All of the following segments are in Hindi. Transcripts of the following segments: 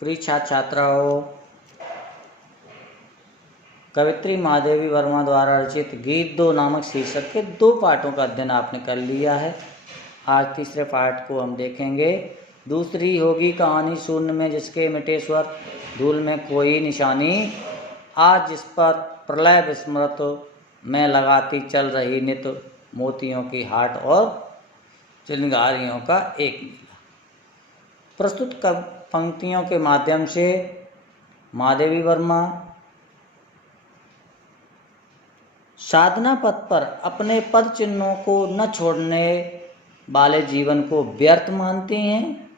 प्रिय छात्र छात्राओं, कवित्री महादेवी वर्मा द्वारा रचित गीत 2 नामक शीर्षक के 2 पाठों का अध्ययन आपने कर लिया है। आज तीसरे पाठ को हम देखेंगे। दूसरी होगी कहानी शून्य में जिसके मिटे स्वर, धूल में कोई निशानी, आज जिस पर प्रलय विस्मृत में लगाती चल रही नित, मोतियों की हाट और चिनगारियों का एक मेला। प्रस्तुत पंक्तियों के माध्यम से महादेवी वर्मा साधना पथ पर अपने पद चिन्हों को न छोड़ने वाले जीवन को व्यर्थ मानती हैं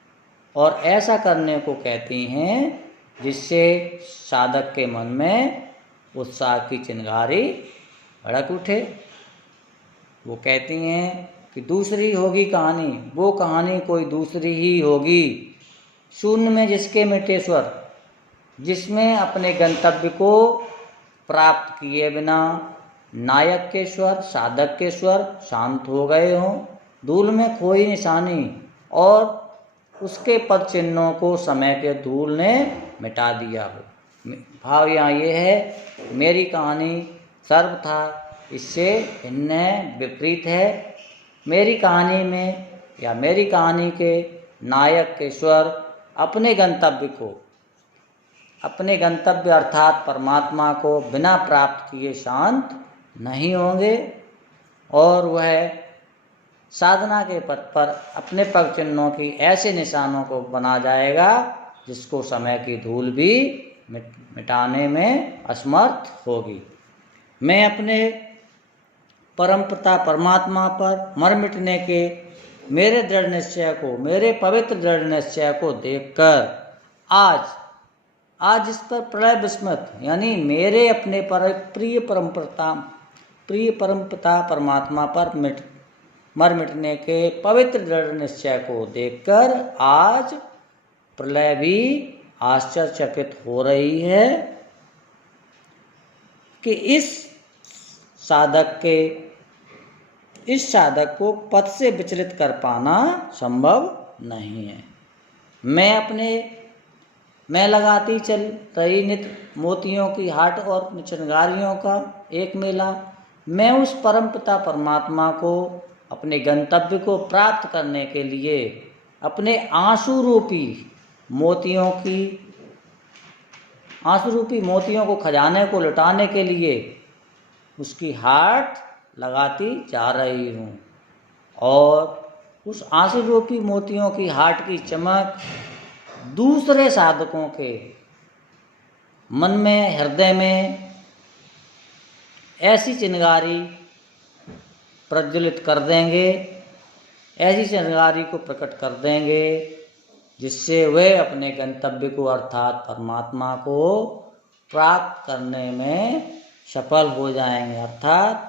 और ऐसा करने को कहती हैं जिससे साधक के मन में उत्साह की चिंगारी भड़क उठे। वो कहती हैं कि दूसरी होगी कहानी, वो कहानी कोई दूसरी ही होगी, शून्य में जिसके मिटे स्वर, जिसमें अपने गंतव्य को प्राप्त किए बिना नायक के स्वर, साधक के स्वर शांत हो गए हों, धूल में कोई निशानी और उसके पद चिन्हों को समय के धूल ने मिटा दिया हो। भाव यहाँ ये है, मेरी कहानी सर्वथा इससे भिन्न है, विपरीत है। मेरी कहानी में या मेरी कहानी के नायक के स्वर अपने गंतव्य अर्थात परमात्मा को बिना प्राप्त किए शांत नहीं होंगे और वह साधना के पथ पर अपने पग चिन्हों की ऐसे निशानों को बना जाएगा जिसको समय की धूल भी मिटाने में असमर्थ होगी। मैं अपने परमपिता परमात्मा पर मर मिटने के मेरे दृढ़ निश्चय को, मेरे पवित्र दृढ़ निश्चय को देखकर आज इस पर प्रलय विस्मृत यानी मेरे अपने प्रिय परमपिता परमात्मा पर मर मिटने के पवित्र दृढ़ निश्चय को देखकर आज प्रलय भी आश्चर्यचकित हो रही है कि इस साधक को पथ से विचलित कर पाना संभव नहीं है। मैं लगाती चल रही नित, मोतियों की हाट और चिनगारियों का एक मेला, मैं उस परमपिता परमात्मा को अपने गंतव्य को प्राप्त करने के लिए अपने आंसू रूपी मोतियों को खजाने को लुटाने के लिए उसकी हाट लगाती जा रही हूँ और उस आंसू रूपी मोतियों की हाट की चमक दूसरे साधकों के मन में, हृदय में ऐसी चिनगारी प्रज्वलित कर देंगे, ऐसी चिनगारी को प्रकट कर देंगे जिससे वे अपने गंतव्य को अर्थात परमात्मा को प्राप्त करने में सफल हो जाएंगे, अर्थात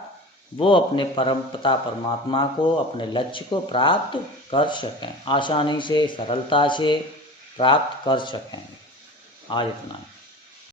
वो अपने परमपिता परमात्मा को, अपने लक्ष्य को प्राप्त कर सकें, आसानी से, सरलता से प्राप्त कर सकेंगे। आज इतना।